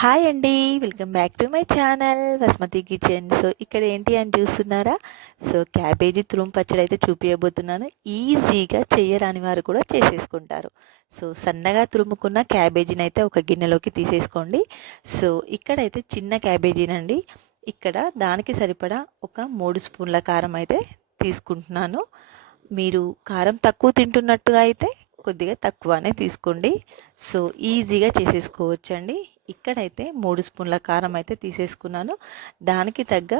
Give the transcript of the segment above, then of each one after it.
Hi అండి. Welcome back to my channel Vasmathi kitchen. So ఇక్కడ ఏంటి అని చూస్తున్నారా? సో క్యాబేజీ తురుము పచ్చడి అయితే చూపించబోతున్నాను. ఈజీగా చెయ్యరాని వారు కూడా చేసేసుకుంటారు. సో సన్నగా తురుముకున్న క్యాబేజీని అయితే ఒక గిన్నెలోకి తీసేసుకోండి. సో ఇక్కడైతే చిన్న క్యాబేజీనండి. ఇక్కడ దానికి సరిపడా ఒక 3 స్పూన్ల కారం అయితే తీసుకుంటున్నాను. మీరు కారం తక్కువ తింటున్నట్టుగా అయితే కొద్దిగా తక్కువనే తీసుకోండి. సో ఈజీగా చేసేసుకోవచ్చండి. ఇక్కడైతే 3 స్పూన్ల కారం అయితే తీసేసుకున్నాను. దానికి తగ్గ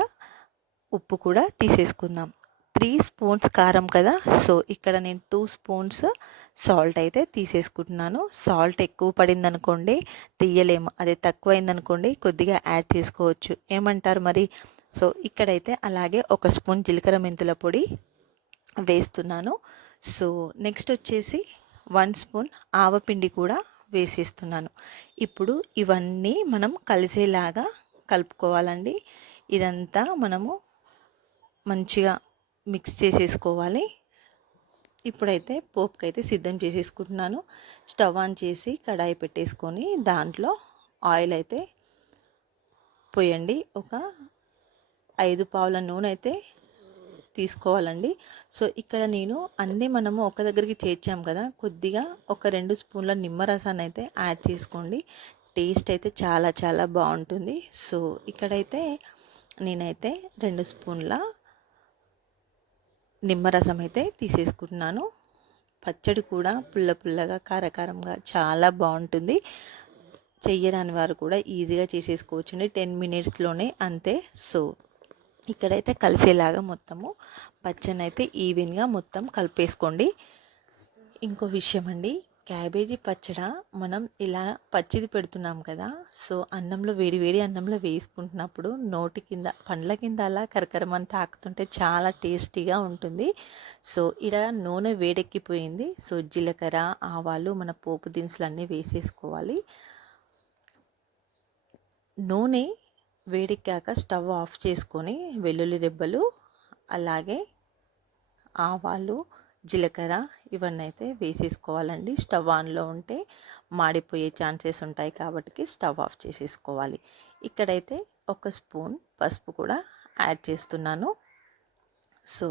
ఉప్పు కూడా తీసేసుకుందాం. 3 స్పూన్స్ కారం కదా, సో ఇక్కడ నేను 2 స్పూన్స్ సాల్ట్ అయితే తీసేసుకుంటున్నాను. సాల్ట్ ఎక్కువ పడింది అనుకోండి తీయలేము, అదే తక్కువ అయిందనుకోండి కొద్దిగా యాడ్ చేసుకోవచ్చు. ఏమంటారు మరి? సో ఇక్కడైతే అలాగే 1 స్పూన్ జీలకర్ర మెంతుల పొడి వేస్తున్నాను. సో నెక్స్ట్ వచ్చేసి 1 స్పూన్ ఆవపిండి కూడా వేసేస్తున్నాను. ఇప్పుడు ఇవన్నీ మనం కలిసేలాగా కలుపుకోవాలండి. ఇదంతా మనము మంచిగా మిక్స్ చేసేసుకోవాలి. ఇప్పుడైతే పోపుకైతే సిద్ధం చేసేసుకుంటున్నాను. స్టవ్ ఆన్ చేసి కడాయి పెట్టేసుకొని దాంట్లో ఆయిల్ అయితే పోయండి. ఒక 5 పావుల నూనె అయితే తీసుకోవాలండి. సో ఇక్కడ నేను అన్నీ మనము ఒక దగ్గరికి చేర్చాం కదా, కొద్దిగా ఒక 2 స్పూన్ల నిమ్మరసాన్ని అయితే యాడ్ చేసుకోండి. టేస్ట్ అయితే చాలా చాలా బాగుంటుంది. సో ఇక్కడైతే నేనైతే 2 స్పూన్ల నిమ్మరసం అయితే తీసేసుకుంటున్నాను. పచ్చడి కూడా పుల్ల పుల్లగా కారకారంగా చాలా బాగుంటుంది. చెయ్యరాని వారు కూడా ఈజీగా చేసేసుకోవచ్చండి 10 మినిట్స్లోనే, అంతే. సో ఇక్కడైతే కలిసేలాగా మొత్తము పచ్చని అయితే ఈవెన్గా మొత్తం కలిపేసుకోండి. ఇంకో విషయం అండి, క్యాబేజీ పచ్చడ మనం ఇలా పచ్చిది పెడుతున్నాం కదా, సో అన్నంలో వేడి వేడి అన్నంలో వేసుకుంటున్నప్పుడు నోటి కింద పండ్ల కింద అలా కరకరమని తాకుతుంటే చాలా టేస్టీగా ఉంటుంది. సో ఇక్కడ నూనె వేడెక్కిపోయింది. సో జీలకర్ర, ఆవాలు, మన పోపు దినుసులు అన్నీ వేసేసుకోవాలి. నూనె వేడెక్కాక స్టవ్ ఆఫ్ చేసుకొని వెల్లుల్లి రెబ్బలు, అలాగే ఆవాలు, జీలకర్ర ఇవన్నీ అయితే వేసేసుకోవాలండి. స్టవ్ ఆన్లో ఉంటే మాడిపోయే ఛాన్సెస్ ఉంటాయి కాబట్టి స్టవ్ ఆఫ్ చేసేసుకోవాలి. ఇక్కడైతే 1 స్పూన్ పసుపు కూడా యాడ్ చేస్తున్నాను. సో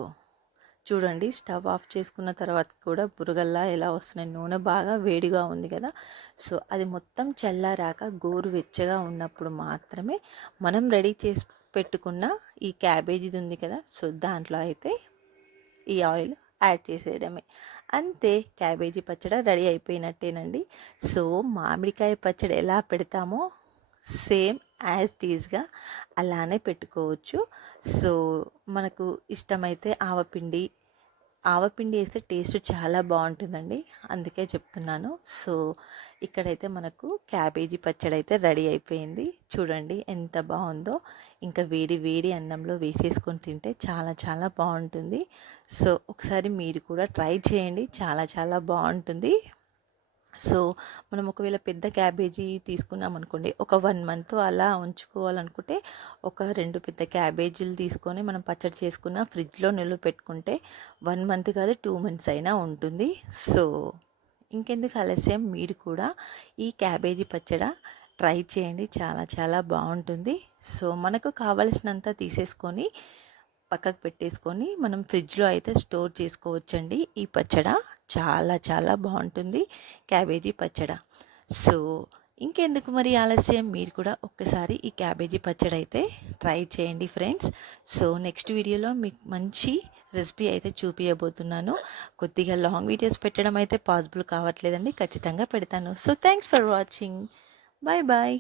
చూడండి, స్టవ్ ఆఫ్ చేసుకున్న తర్వాత కూడా బురగల్లా ఎలా వస్తున్నాయి. నూనె బాగా వేడిగా ఉంది కదా, సో అది మొత్తం చల్లారాక గోరువెచ్చగా ఉన్నప్పుడు మాత్రమే మనం రెడీ చేసి పెట్టుకున్న ఈ క్యాబేజీది ఉంది కదా, సో దాంట్లో అయితే ఈ ఆయిల్ యాడ్ చేసేయడమే. అంతే, క్యాబేజీ పచ్చడి రెడీ అయిపోయినట్టేనండి. సో మామిడికాయ పచ్చడి ఎలా పెడతామో సేమ్ యాజ్ టీజ్గా అలానే పెట్టుకోవచ్చు. సో మనకు ఇష్టమైతే ఆవపిండి వేస్తే టేస్ట్ చాలా బాగుంటుందండి, అందుకే చెప్తున్నాను. సో ఇక్కడైతే మనకు క్యాబేజీ పచ్చడి అయితే రెడీ అయిపోయింది. చూడండి ఎంత బాగుందో. ఇంకా వేడి వేడి అన్నంలో వేసేసుకొని తింటే చాలా చాలా బాగుంటుంది. సో ఒకసారి మీరు కూడా ట్రై చేయండి, చాలా చాలా బాగుంటుంది. సో మనం ఒకవేళ పెద్ద క్యాబేజీ తీసుకున్నాం అనుకోండి, ఒక 1 మంత్ అలా ఉంచుకోవాలనుకుంటే ఒక 2 పెద్ద క్యాబేజీలు తీసుకొని మనం పచ్చడి చేసుకున్న ఫ్రిడ్జ్లో నిల్వ పెట్టుకుంటే 1 మంత్ కాదు 2 మంత్స్ అయినా ఉంటుంది. సో ఇంకెందుకు ఆలస్యం, మీరు కూడా ఈ క్యాబేజీ పచ్చడి ట్రై చేయండి, చాలా చాలా బాగుంటుంది. సో మనకు కావలసినంత తీసేసుకొని పక్కకు పెట్టేసుకొని మనం ఫ్రిడ్జ్లో అయితే స్టోర్ చేసుకోవచ్చండి. ఈ పచ్చడ చాలా చాలా బాగుంటుంది, క్యాబేజీ పచ్చడ. సో ఇంకెందుకు మరి ఆలస్యం, మీరు కూడా ఒక్కసారి ఈ క్యాబేజీ పచ్చడి అయితే ట్రై చేయండి ఫ్రెండ్స్. సో నెక్స్ట్ వీడియోలో మీకు మంచి రెసిపీ అయితే చూపించబోతున్నాను. కొద్దిగా లాంగ్ వీడియోస్ పెట్టడం అయితే పాసిబుల్ కావట్లేదండి, ఖచ్చితంగా పెడతాను. So thanks for watching. Bye bye.